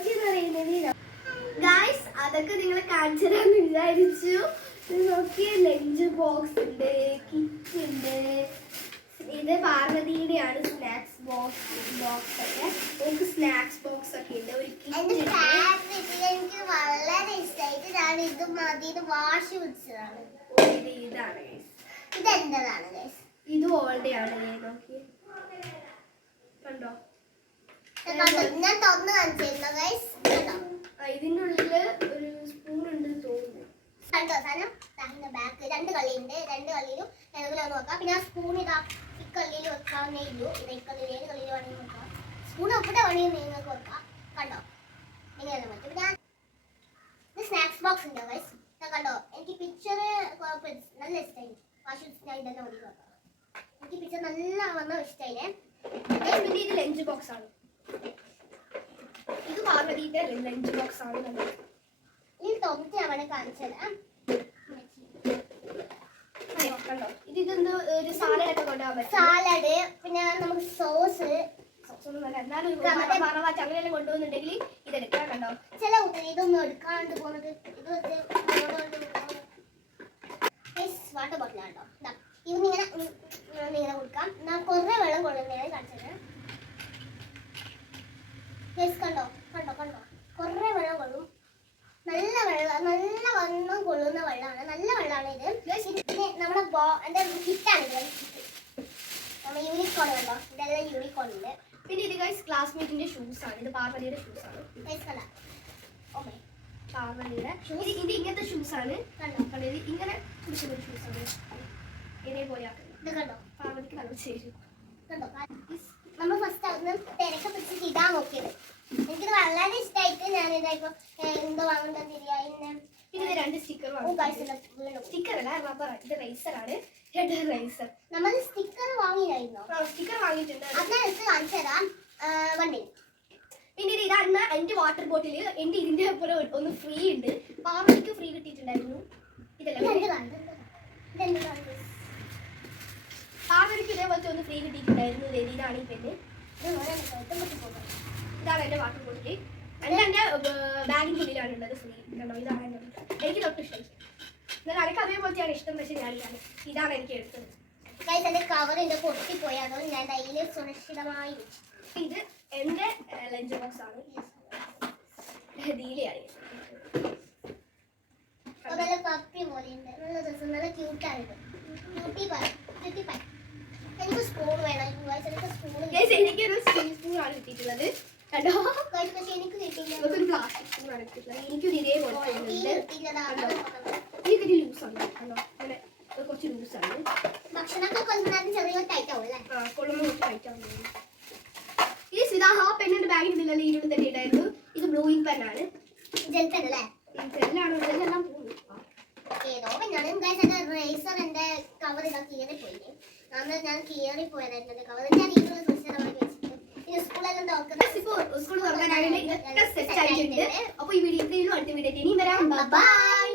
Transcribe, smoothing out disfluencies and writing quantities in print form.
എന്തൊക്കെയെന്ന് പറയുന്നത് ഗായ്സ്, അതൊക്കെ നിങ്ങളെ കാണിച്ചു തരാമെന്ന് വിചാരിച്ചു. നോക്കിയ ലഞ്ച് ബോക്സ് ഉണ്ട്, കിറ്റ് ഉണ്ട്. ഇത് പാർവതിയുടെയാണ് സ്നാക്സ് ബോക്സ് ഒക്കെ. നമുക്ക് സ്നാക്സ് ബോക്സ് ഒക്കെ ഉണ്ട്. ഒരു കിറ്റ് എനിക്ക് വളരെ ഇഷ്ടമായിട്ട് ഇത് മതിന് വാഷ് വെച്ചതാണ്. ഇതാണ് ഇതെന്താണ്? ഇത് ഓൾഡേ ആണ്. നോക്കി കണ്ടോ, ഞാൻ തുറന്ന് കാണിച്ചിരുന്നു ഗൈസ്. ഇതിന്റെ ഉള്ളില് ഒരു സ്പൂൺ ഉണ്ട് തോന്നുന്നു. കണ്ടോ സാധനം ബാക്ക് രണ്ട് കളിയുണ്ട്. രണ്ട് കളിയിലും ഏതെങ്കിലും നോക്കാം. പിന്നെ ആ സ്പൂൺ ഇതാ ഇക്കള്ളിയിൽ വെക്കാവുന്നേ ഉള്ളൂ. ഇത് ഇക്കള്ളിൽ ഏത് കളിയിൽ വേണമെങ്കിൽ വെക്കാം. സ്പൂൺ ഒപ്പിട്ട് വേണമെങ്കിൽ നിങ്ങൾക്ക് വെക്കാം. കണ്ടോ ഇങ്ങനെ പറ്റും. പിന്നെ ഇത് സ്നാക്സ് ബോക്സ് ഉണ്ട് ഗൈസ്. കണ്ടോ, എനിക്ക് പിക്ചർ നല്ല ഇഷ്ടമായി. വാഷ് ഞാൻ ഇതെല്ലാം ഓടി നോക്കാം. എനിക്ക് പിക്ചർ നല്ല വന്ന ഇഷ്ടമായില്ലേ. പിന്നെ ഇത് ലഞ്ച് ബോക്സ് ആണ്. ഇത് പാർവതിയുടെ ലഞ്ച് ബോക്സ് ആണ്. ഈ തുറന്നിട്ട് ഞാൻ വേണേ കാണിച്ചത്. കണ്ടോ, ഇതെന്തോ ഒരു സാലഡ് ഒക്കെ കൊണ്ടുപോകാൻ പറ്റും. സാലഡ്, പിന്നെ നമുക്ക് സോസ്. എന്നാലും ചങ്ങനെല്ലാം കൊണ്ടുപോകുന്നുണ്ടെങ്കിൽ ഇതെടുക്കാം. കണ്ടോ, ചില കുട്ടികൾ ഇതൊന്നും എടുക്കാണ്ട് പോകുന്നത്. ഇത് വാട്ടർ ബോട്ടിലാണ് കേട്ടോ. ഇതിങ്ങനെ ഇങ്ങനെ കൊടുക്കാം. കുറേ വെള്ളം കൊള്ളുന്നതാണ് കാണിച്ചത്. കണ്ടോ കണ്ടോ കണ്ടോ, കുറേ വെള്ളം കൊള്ളും. നല്ല വെള്ളം, നല്ല വണ്ണം കൊള്ളുന്ന വെള്ളമാണ്. നല്ല വെള്ളമാണ് ഇത്. പിന്നെ നമ്മുടെ എന്താ കിറ്റാണ് ഇത്. നമ്മൾ യൂണിക്കോൺ കണ്ടോ, ഇതെല്ലാം യൂണിക്കോൺ ഉണ്ട്. പിന്നെ ഇത് ഗൈസ് ക്ലാസ്മേറ്റിന്റെ ഷൂസ് ആണ്. ഇത് പാർവതിയുടെ ഷൂസ് ആണ്. പാർവതിയുടെ ഇത് ഇങ്ങനത്തെ ഷൂസ് ആണ്. കണ്ടോ, ഇത് ഇങ്ങനെ പിടിക്കുന്ന ഷൂസ് ആണ്. ഇതേപോലെ ഇത് കണ്ടോ, പാർവതിക്ക് നല്ല ചേരും. കണ്ടോ, നമ്മൾ ഫസ്റ്റ് അവിടുന്ന് തിരക്ക് പിടിച്ചിട്ട് ഇടാൻ നോക്കിയത്. എനിക്കിത് വളരെ ഇഷ്ടമായിട്ട് ഞാൻ ഇതായിപ്പോ എന്തോ വാങ്ങേണ്ടതില്ല. പിന്നെ ഇത് രണ്ട് സ്റ്റിക്കർ സ്റ്റിക്കർ അല്ല, റബ്ബർ. ഇത് റൈസർ ആണ്. രണ്ട് റൈസർ. നമ്മൾ സ്റ്റിക്കർ വാങ്ങിയായിരുന്നോ? സ്റ്റിക്കർ വാങ്ങിയിട്ടുണ്ട്. അതിനെ എടുത്ത് കാണിച്ചു തരാം. വണ്ടി. പിന്നെ ഇതാണ് എന്റെ വാട്ടർ ബോട്ടിൽ. എന്റെ ഇതിന്റെ പോലെ ഒന്ന് ഫ്രീ ഉണ്ട്. പാർവതിക്ക് ഫ്രീ കിട്ടിയിട്ടുണ്ടായിരുന്നു. പാർവതിക്ക് ഇതേപോലത്തെ ഒന്ന് ഫ്രീ കിട്ടിയിട്ടുണ്ടായിരുന്നു. ഇതാണ് ഈ പെണ്ണ്. ഇതാണ് എന്റെ വാട്ടർ ബോട്ടിൽ. എന്റെ ബാഗിന്റെ ഉള്ളിലാണ് ഉള്ളത് ഫ്രീ. കണ്ടോ, ഇതാണ് എന്റെ. എനിക്ക് തൊട്ട് ഇഷ്ടം. എന്നാൽ എനിക്ക് അതേപോലത്തെയാണ് ഇഷ്ടം. പക്ഷെ ഇതാണ് എനിക്ക് എടുത്തത്. എന്റെ കവർ എന്റെ പൊട്ടിപ്പോയി. അതുകൊണ്ട് ഞാൻ ഡെയിലി സുരക്ഷിതമായി. ഇത് എന്റെ ലഞ്ച് ബോക്സ് ആണ്. ദീലയാണ്. പപ്പി പോലെയുണ്ട്. നല്ല രസം, നല്ല ക്യൂട്ടാണ് ഇത്. എനിക്ക് സ്പൂൺ വേണം. എനിക്കൊരു സ്റ്റീൽ സ്പൂൺ ആണ് കിട്ടിയിട്ടുള്ളത്. കണ്ടോ, പക്ഷെ എനിക്ക് കിട്ടിയില്ല. ഒരു പ്ലാസ്റ്റിക് സ്പൂൺ ആണ് കിട്ടിയിട്ടുള്ളത്. എനിക്കൊരു ഇതേപോലെ ഇതിന്റെ ലൂസാണ്. കണ്ടോ, അങ്ങനെ കുറച്ച് ലൂസാണ്. ഭക്ഷണമൊക്കെ കൊണ്ടുവന്നാലും ചെറിയ ടൈറ്റ് ആവും അല്ലേ? കൊള്ളുമ്പോൾ കുറച്ച് ടൈറ്റ് ആവുന്നത്. ഈ സിതാ പെണ്ണിന്റെ ബാഗിനുള്ളിൽ ഇരുന്ന് തന്നെ ഉണ്ടായിരുന്നു. ഇത് ബ്ലൂയിങ് പെന്നാണ്. ജെൽ പെൻ അല്ലേ? ജെല്ലാണ്. ജെല്ലെല്ലാം പോകുന്നു. ഏതോ പെണ്ണാണ്. റേസർ എന്റെ കവർ ഇതാ കീറി പോയി. ഞാൻ കീറി പോയതായിരുന്നു കവർ. ഞാൻ ഇതിനുള്ള സുരക്ഷിതമായി വെച്ചിട്ട് ഇത് സ്കൂളെല്ലാം തുറക്കുന്നത്. സ്കൂൾ തുറക്കാനായിട്ട് ഇതൊക്കെ സെറ്റ് ആയിട്ടുണ്ട്. അപ്പൊ ഈ വീഡിയോ അടുത്ത വീഡിയോ ഇനി വരാം. ബൈ.